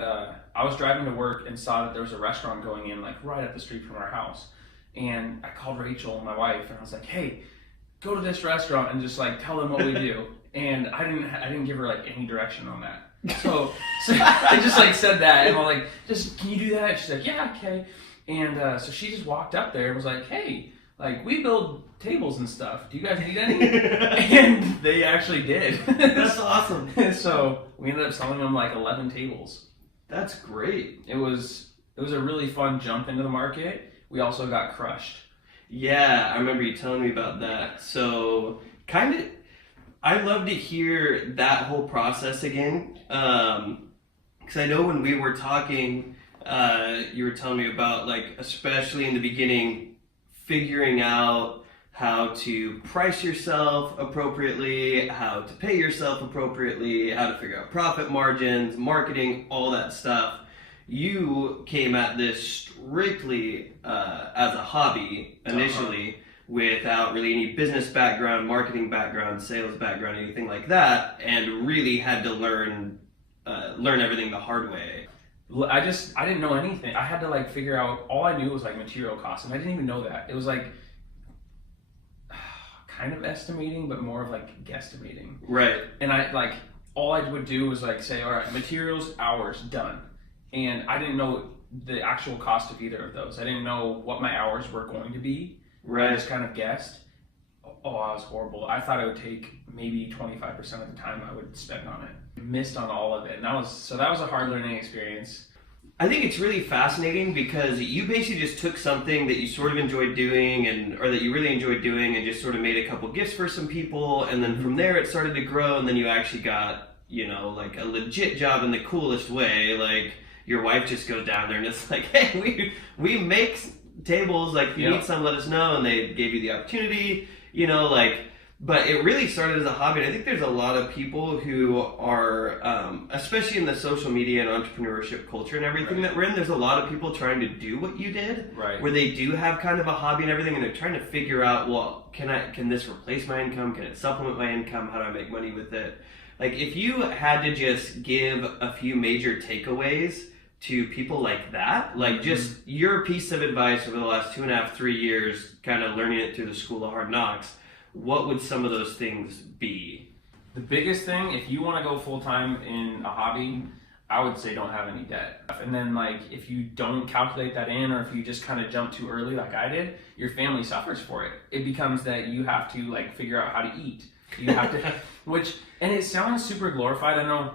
and I was driving to work and saw that there was a restaurant going in like right up the street from our house. And I called Rachel, my wife, and I was like, "Hey, go to this restaurant and just like tell them what we do." And I didn't give her like any direction on that. So I just like said that, and I'm like, "Just can you do that?" She's like, "Yeah, okay." And so she just walked up there and was like, "Hey, like we build tables and stuff. Do you guys need any?" And they actually did. That's awesome. So we ended up selling them like 11 tables. That's great. It was a really fun jump into the market. We also got crushed. Yeah, I remember you telling me about that. So, I'd love to hear that whole process again. Because I know when we were talking, you were telling me about, like, especially in the beginning, figuring out how to price yourself appropriately, how to pay yourself appropriately, how to figure out profit margins, marketing, all that stuff. You came at this strictly as a hobby initially, without really any business background, marketing background, sales background, anything like that, and really had to learn everything the hard way. I didn't know anything. I had to like figure out, all I knew was like material costs, and I didn't even know that. It was like kind of estimating, but more of like guesstimating. Right. And all I would do was like say, all right, materials, hours, done. And I didn't know the actual cost of either of those. I didn't know what my hours were going to be. Right. I just kind of guessed. Oh, I was horrible. I thought it would take maybe 25% of the time I would spend on it. Missed on all of it. And that was a hard learning experience. I think it's really fascinating because you basically just took something that you sort of enjoyed doing or that you really enjoyed doing and just sort of made a couple gifts for some people, and then from there it started to grow, and then you actually got, like a legit job in the coolest way. Like your wife just goes down there and it's like, "Hey, we make tables, like if you need some, let us know," and they gave you the opportunity, but it really started as a hobby. And I think there's a lot of people who are, especially in the social media and entrepreneurship culture and everything that we're in, there's a lot of people trying to do what you did, where they do have kind of a hobby and everything, and they're trying to figure out, well, can this replace my income? Can it supplement my income? How do I make money with it? Like, if you had to just give a few major takeaways to people like that, like just your piece of advice over the last 2.5, 3 years, kind of learning it through the School of Hard Knocks, what would some of those things be? The biggest thing, if you want to go full-time in a hobby, I would say don't have any debt. And then like if you don't calculate that in, or if you just kind of jump too early like I did, your family suffers for it. It becomes that you have to like figure out how to eat. You have to, and it sounds super glorified. I know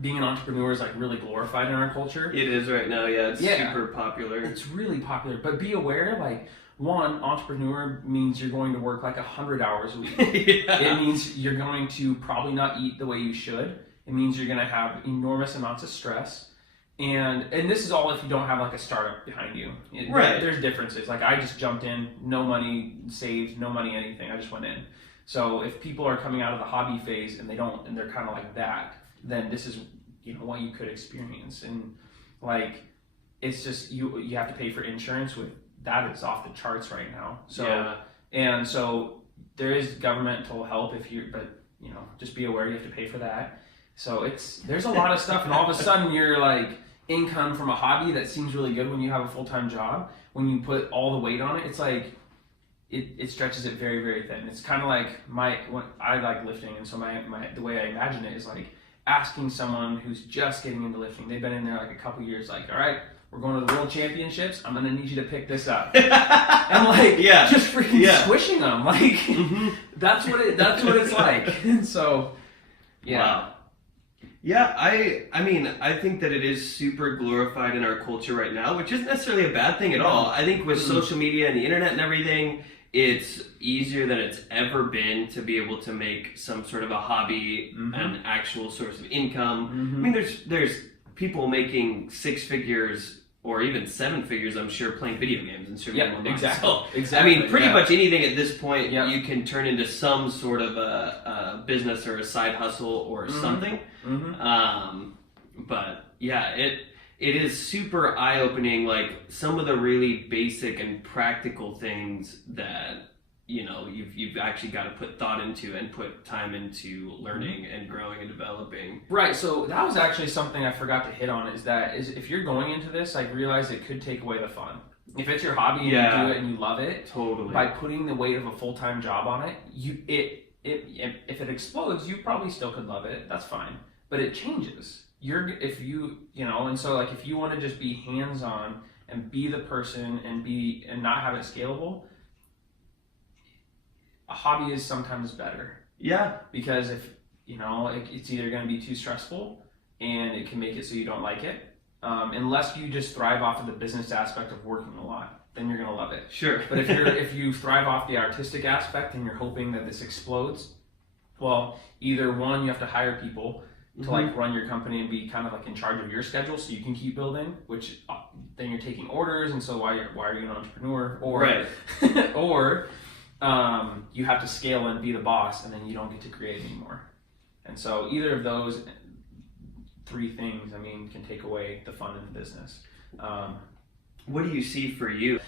being an entrepreneur is like really glorified in our culture. It is right now, yeah. It's super popular. It's really popular, but be aware, like, one, entrepreneur means you're going to work like 100 hours a week. It means you're going to probably not eat the way you should. It means you're going to have enormous amounts of stress. And this is all if you don't have like a startup behind you. There's differences. Like I just jumped in, no money saved, no money anything. I just went in. So if people are coming out of the hobby phase and they're kind of like that, then this is what you could experience. And like it's just you have to pay for insurance with that. It's off the charts right now. And so there is governmental help but just be aware you have to pay for that. So there's a lot of stuff, and all of a sudden you're like income from a hobby that seems really good when you have a full-time job. When you put all the weight on it, it's like it stretches it very, very thin. It's kind of like when I like lifting, and so the way I imagine it is like asking someone who's just getting into lifting. They've been in there like a couple years, like, all right, we're going to the World Championships. I'm gonna need you to pick this up, and like, just freaking squishing them. Like, that's what it's like. And so, Wow. Yeah, I mean, I think that it is super glorified in our culture right now, which isn't necessarily a bad thing at all. I think with social media and the internet and everything, it's easier than it's ever been to be able to make some sort of a hobby an actual source of income. I mean, there's people making 6 figures or even 7 figures, I'm sure, playing video games and serving them. Exactly. I mean, pretty much anything at this point you can turn into some sort of a business or a side hustle or something. But yeah, it is super eye-opening, like some of the really basic and practical things that you've actually got to put thought into and put time into learning and growing and developing. Right. So that was actually something I forgot to hit on, is if you're going into this, like, realize it could take away the fun. If it's your hobby and you do it and you love it, totally. By putting the weight of a full-time job on it, if it explodes, you probably still could love it. That's fine. But it changes. And so, like, if you want to just be hands-on and be the person and not have it scalable, a hobby is sometimes better. Yeah. Because if, it's either going to be too stressful and it can make it so you don't like it. Unless you just thrive off of the business aspect of working a lot, then you're going to love it. Sure. But if you thrive off the artistic aspect and you're hoping that this explodes, well, either one, you have to hire people to like run your company and be kind of like in charge of your schedule so you can keep building, which then you're taking orders, and so why are you an entrepreneur? Or right. or you have to scale and be the boss, and then you don't get to create anymore. And so either of those three things, can take away the fun in the business. What do you see for you?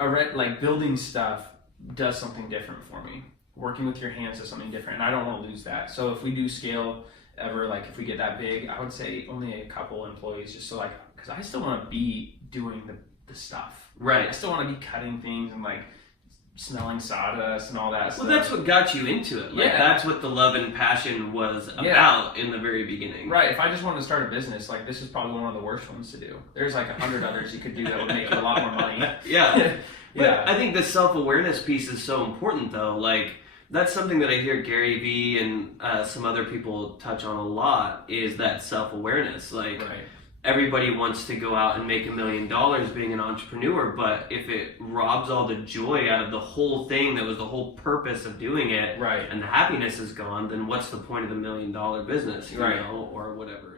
Like, building stuff does something different for me. Working with your hands is something different, and I don't want to lose that. So if we do scale ever, like if we get that big, I would say only a couple employees, just so, like, because I still want to be doing the stuff. Right. I still want to be cutting things and like smelling sawdust and all that stuff. Well, that's what got you into it. Like, that's what the love and passion was about in the very beginning. Right. If I just wanted to start a business, like, this is probably one of the worst ones to do. There's like 100 others you could do that would make you a lot more money. Yeah. But I think the self-awareness piece is so important, though. Like, that's something that I hear Gary Vee and some other people touch on a lot, is that self-awareness. Like, everybody wants to go out and make $1 million being an entrepreneur, but if it robs all the joy out of the whole thing that was the whole purpose of doing it, and the happiness is gone, then what's the point of the $1 million business, you know, or whatever.